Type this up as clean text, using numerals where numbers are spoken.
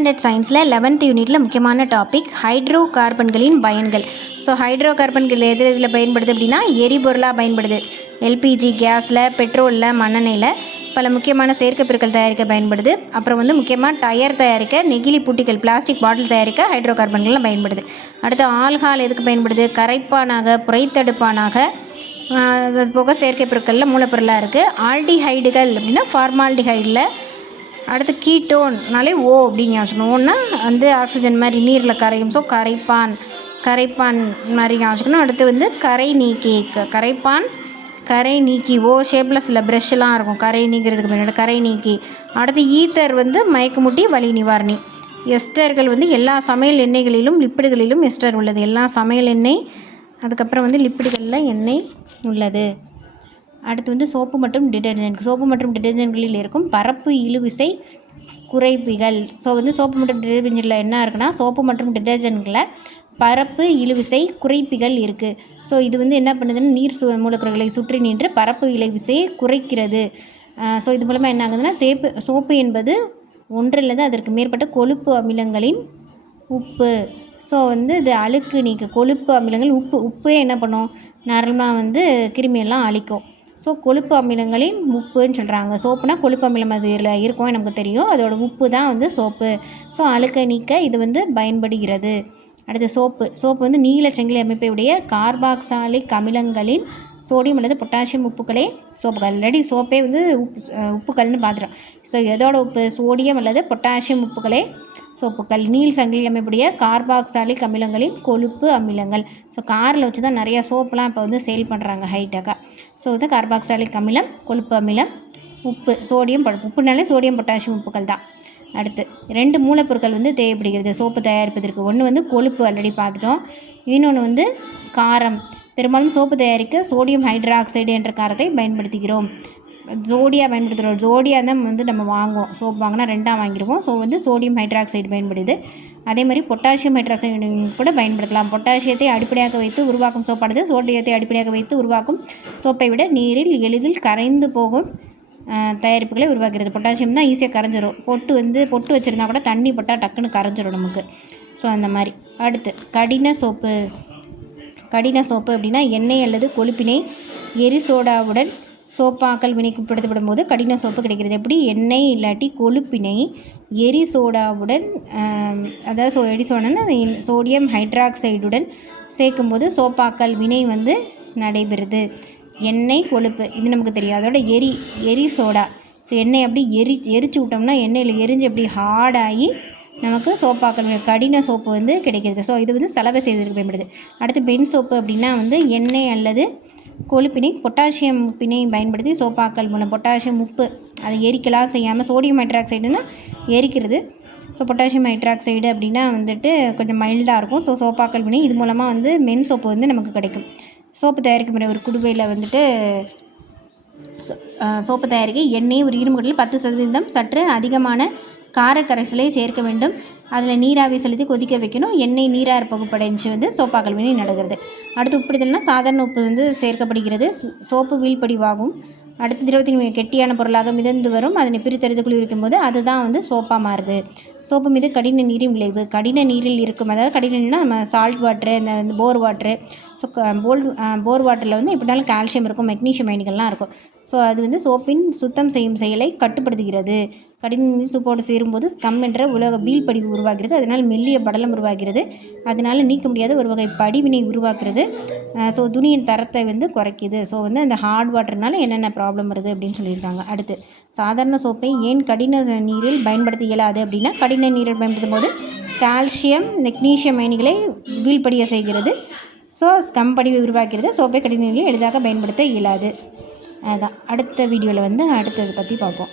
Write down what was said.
Standard சயின்ஸில் 11th யூனிட்டில் முக்கியமான டாபிக் ஹைட்ரோ கார்பன்களின் பயன்கள். ஸோ ஹைட்ரோ கார்பன்கள் எதில் பயன்படுது அப்படின்னா எரிபொருளாக பயன்படுது. எல்பிஜி கேஸில், பெட்ரோலில், மண்ணெண்ணெயில் பல முக்கியமான செயற்கை பொருட்கள் தயாரிக்க பயன்படுது. அப்புறம் முக்கியமாக டயர் தயாரிக்க, நெகிழி பூட்டிகள், பிளாஸ்டிக் பாட்டில் தயாரிக்க ஹைட்ரோ கார்பன்கள்லாம் பயன்படுது. அடுத்து ஆல்கஹால் எதுக்கு பயன்படுது? கரைப்பானாக, புரைத்தடுப்பானாக, அது போக செயற்கை பொருட்களில் மூலப்பொருளாக இருக்குது. ஆல்டிஹைடுகள் அப்படின்னா ஃபார்மால்டிஹைடில். அடுத்து கீட்டோன்னாலே ஓ அப்படின்னு யோசிக்கணும். ஓன்னா ஆக்சிஜன் மாதிரி நீரில் கரையும். ஸோ கரைப்பான் மாதிரி யோசிக்கணும். அடுத்து கரை நீக்கி, கரை நீக்கி ஓ ஷேப்பில் சில ப்ரெஷ்ஷெலாம் இருக்கும் கரை நீக்கிறதுக்கு முன்னாடி கரை நீக்கி. அடுத்து ஈத்தர் மயக்கமுட்டி வலி நிவாரணி. எஸ்டர்கள் எல்லா சமையல் எண்ணெய்களிலும் லிப்பிடுகளிலும் எஸ்டர் உள்ளது. எல்லா சமையல் எண்ணெய், அதுக்கப்புறம் லிப்பிடுகளில் எண்ணெய் உள்ளது. அடுத்து சோப்பு மற்றும் டிடர்ஜென்ட். சோப்பு மற்றும் டிடர்ஜென்ட்களில் இருக்கும் பரப்பு இழுவிசை குறைப்பிகள். ஸோ சோப்பு மற்றும் டிடர்ஜென்ட்டில் என்ன இருக்குன்னா, சோப்பு மற்றும் டிடர்ஜென்ட்களில் பரப்பு இழுவிசை குறைப்பிகள் இருக்குது. ஸோ இது என்ன பண்ணுதுன்னா, நீர் மூலக்கூறுகளை சுற்றி நின்று பரப்பு இழுவிசையை குறைக்கிறது. ஸோ இது மூலமாக என்ன ஆகுதுன்னா, சோப்பு என்பது ஒன்றிலிருந்து அதற்கு மேற்பட்ட கொழுப்பு அமிலங்களின் உப்பு. ஸோ இது அழுக்கு நீக்க கொழுப்பு அமிலங்கள் உப்பே என்ன பண்ணும், நார்மலாக கிருமியெல்லாம் அழிக்கும். ஸோ கொழுப்பு அமிலங்களின் உப்புன்னு சொல்கிறாங்க. சோப்புனா கொழுப்பு அமிலம் அதில் இருக்கும், நமக்கு தெரியும். அதோட உப்பு தான் சோப்பு. ஸோ அழுக்கை நீக்க இது பயன்படுகிறது. அடுத்து சோப்பு நீலச்சங்கிலி அமைப்பை உடைய கார்பாக்சாலிக் அமிலங்களின் சோடியம் அல்லது பொட்டாசியம் உப்புக்களே சோப்புகள். ஆல்ரெடி சோப்பே உப்புக்கள்னு பார்த்துட்டோம். ஸோ எதோட உப்பு? சோடியம் அல்லது பொட்டாசியம் உப்புக்களே சோப்புக்கள். நீல் சங்கிலி அமைப்புடைய கார்பாக்சாலிக் அமிலங்களின் கொழுப்பு அமிலங்கள். ஸோ காரில் வச்சு தான் நிறையா சோப்புலாம் இப்போ சேல் பண்ணுறாங்க ஹைடெக்காக. ஸோ கார்பாக்சாலிக் அமிலம், கொழுப்பு அமிலம், உப்பு, சோடியம் உப்புனாலே சோடியம் பொட்டாசியம் உப்புக்கள் தான். அடுத்து 2 மூலப்பொருட்கள் தேவைப்படுகிறது சோப்பு தயாரிப்பதற்கு. ஒன்று கொழுப்பு, ஆல்ரெடி பார்த்துட்டோம். இன்னொன்று காரம். பெரும்பாலும் சோப்பு தயாரிக்க சோடியம் ஹைட்ராக்சைடு என்ற காரத்தை பயன்படுத்துகிறோம். ஜோடியா பயன்படுத்துகிறோம். ஜோடியா தான் நம்ம வாங்குவோம். சோப்பு வாங்கினா 2ஆக வாங்கிடுவோம். ஸோ சோடியம் ஹைட்ராக்சைடு பயன்படுது. அதே மாதிரி பொட்டாசியம் ஹைட்ராக்சைடு கூட பயன்படுத்தலாம். பொட்டாசியத்தை அடிப்படையாக வைத்து உருவாக்கும் சோப்பானது சோடியத்தை அடிப்படையாக வைத்து உருவாக்கும் சோப்பை விட நீரில் எளிதில் கரைந்து போகும் தயாரிப்புகளை உருவாக்குறது. பொட்டாசியம் தான் ஈஸியாக கரைஞ்சிரும். பொட்டு வச்சுருந்தா கூட தண்ணி போட்டால் டக்குன்னு கரைஞ்சிரும் நமக்கு. ஸோ அந்த மாதிரி. அடுத்து கடின சோப்பு அப்படின்னா எண்ணெய் அல்லது கொழுப்பினை எரிசோடாவுடன் சோப்பாக்கல் வினைக்குட்படுத்தப்படும் போது கடின சோப்பு கிடைக்கிறது. எப்படி? எண்ணெய் இல்லாட்டி கொழுப்பினை எரிசோடாவுடன், அதாவது எரிசோடான்னு சோடியம் ஹைட்ராக்சைடுடன் சேர்க்கும்போது சோப்பாக்கல் வினை நடைபெறுது. எண்ணெய், கொழுப்பு இது நமக்கு தெரியும். அதோட எரி சோடா. ஸோ எண்ணெய் அப்படி எரிச்சு விட்டோம்னா எண்ணெயில் எரிஞ்சு அப்படி ஹார்டாகி நமக்கு சோப்பாக்கல் கடின சோப்பு கிடைக்கிறது. ஸோ இது சலவை செய்வதற்கு பயன்படுது. அடுத்து பென் சோப்பு அப்படின்னா எண்ணெய் அல்லது கொழுப்பினை பொட்டாசியம் உப்பினை பயன்படுத்தி சோப்பாக்கல் மூலம் பொட்டாசியம் உப்பு அதை எரிக்கலாம் செய்யாமல் சோடியம் ஹைட்ராக்சைடுனா எரிக்கிறது. ஸோ பொட்டாசியம் ஹைட்ராக்சைடு அப்படின்னா கொஞ்சம் மைல்டாக இருக்கும். ஸோ சோப்பாக்கல் வினை இது மூலமாக மென் சோப்பு நமக்கு கிடைக்கும். சோப்பு தயாரிக்கும் முறை ஒரு குடுவையில் சோப்பு தயாரிக்க எண்ணெய் ஒரு இரும்புகளில் 10% சற்று அதிகமான காரக்கரைசலை சேர்க்க வேண்டும். அதில் நீராவி செலுத்தி கொதிக்க வைக்கணும். எண்ணெய் நீரார் பகுப்படைஞ்சு சோப்பாக்கல் வினை நடக்கிறது. அடுத்து உப்பிடுதல்னா சாதாரண உப்பு சேர்க்கப்படுகிறது. சோப்பு வீழ்படிவாகும். அடுத்து திரவத்தின் கெட்டியான பொருளாக மிதந்து வரும். அதனை பிரித்தறிந்து குளிர்விக்கும் போது அதுதான் சோப்பாக மாறுது. சோப்பு மீது கடின நீரின் விளைவு. கடின நீரில் இருக்கும், அதாவது கடின நீர்னா நம்ம சால்ட் வாட்ரு, இந்த போர் வாட்ரு. ஸோ போர் வாட்டரில் எப்படினாலும் கால்சியம் இருக்கும், மெக்னீஷியம் அயனிகள்லாம் இருக்கும். ஸோ அது சோப்பின் சுத்தம் செய்யும் செயலை கட்டுப்படுத்துகிறது. கடின நீர் சோப்போடு சேரும்போது ஸ்கம் என்ற உலக வீழ்படிவு உருவாகிறது. அதனால் மெல்லிய படலம் உருவாகிறது. அதனால் நீக்க முடியாத ஒரு வகை படிவினை உருவாக்குறது. ஸோ துணியின் தரத்தை குறைக்குது. ஸோ அந்த ஹார்ட் வாட்டர்னால என்னென்ன ப்ராப்ளம் வருது அப்படின்னு சொல்லியிருக்காங்க. அடுத்து சாதாரண சோப்பை ஏன் கடின நீரில் பயன்படுத்த இயலாது அப்படின்னா, கடின நீரில் பயன்படுத்தும் போது கால்சியம், மெக்னீஷியம் அயனிகளை வீழ்படிய செய்கிறது. ஸோ ஸ்கம் படிவை உருவாக்கிறது. சோப்பை கடின நீரில் எளிதாக பயன்படுத்த இயலாது. அதுதான் அடுத்த வீடியோவில் அடுத்ததை பற்றி பார்ப்போம்.